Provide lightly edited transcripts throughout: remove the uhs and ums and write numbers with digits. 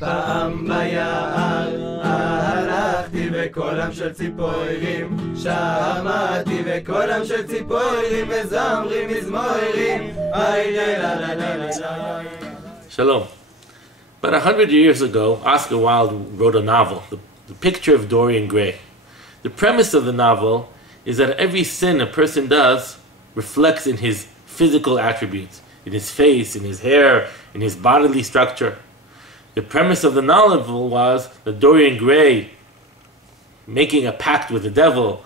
פעם ביער הלכתי וקולם של ציפורים שמעתי וקולם של ציפורים מזמרים מזמורים. Shalom. About 100 years ago, Oscar Wilde wrote a novel, The Picture of Dorian Gray. The premise of the novel is that every sin a person does reflects in his physical attributes, in his face, in his hair, in his bodily structure. The premise of the novel was that Dorian Gray, making a pact with the devil,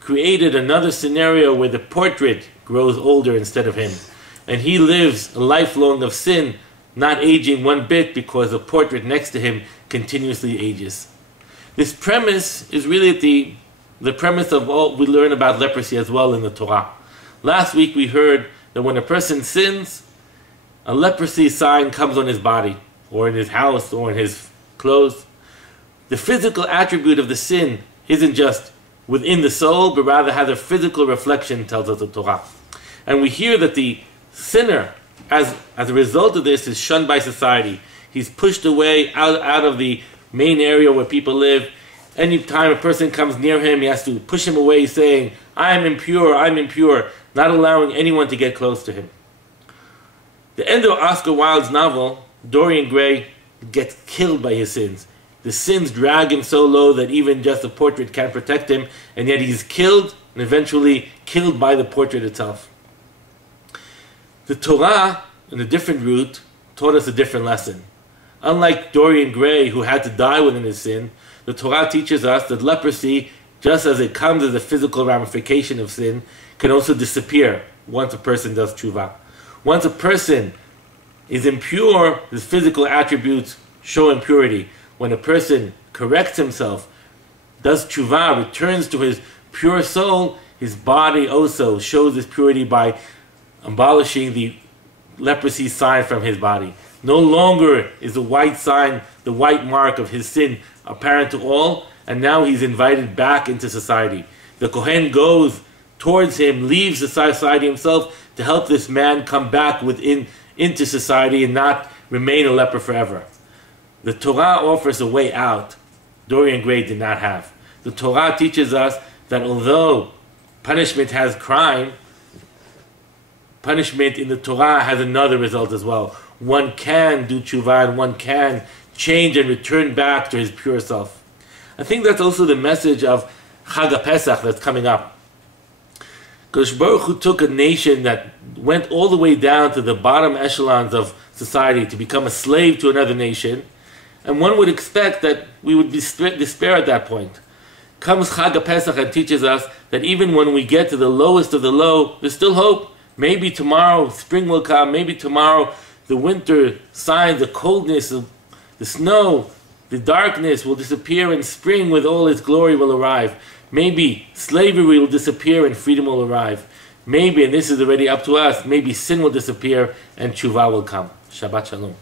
created another scenario where the portrait grows older instead of him. And he lives a lifelong of sin, not aging one bit because the portrait next to him continuously ages. This premise is really the premise of all we learn about leprosy as well in the Torah. Last week we heard that when a person sins, a leprosy sign comes on his body, or in his house, or in his clothes. The physical attribute of the sin isn't just within the soul, but rather has a physical reflection, tells us the Torah. And we hear that the sinner, as a result of this, is shunned by society. He's pushed away out of the main area where people live. Anytime a person comes near him, he has to push him away, saying, I'm impure, not allowing anyone to get close to him. The end of Oscar Wilde's novel, Dorian Gray gets killed by his sins. The sins drag him so low that even just a portrait can't protect him, and yet he's killed, and eventually killed by the portrait itself. The Torah, in a different route, taught us a different lesson. Unlike Dorian Gray, who had to die within his sin, the Torah teaches us that leprosy, just as it comes as a physical ramification of sin, can also disappear once a person does tshuva. Once a person is impure, his physical attributes show impurity. When a person corrects himself, does tshuva, returns to his pure soul, his body also shows his purity by abolishing the leprosy sign from his body. No longer is the white sign, the white mark of his sin apparent to all, and now he's invited back into society. The Kohen goes towards him, leaves the society himself to help this man come back into society and not remain a leper forever. The Torah offers a way out Dorian Gray did not have. The Torah teaches us that although punishment has crime, punishment in the Torah has another result as well. One can do tshuva and one can change and return back to his pure self. I think that's also the message of Chag HaPesach that's coming up. Because Baruch Hu took a nation that went all the way down to the bottom echelons of society to become a slave to another nation, and one would expect that we would despair at that point. Comes Chag HaPesach and teaches us that even when we get to the lowest of the low, there's still hope. Maybe tomorrow spring will come, maybe tomorrow the winter signs, the coldness, the snow, the darkness will disappear and spring with all its glory will arrive. Maybe slavery will disappear and freedom will arrive. Maybe, and this is already up to us, maybe sin will disappear and tshuva will come. Shabbat Shalom.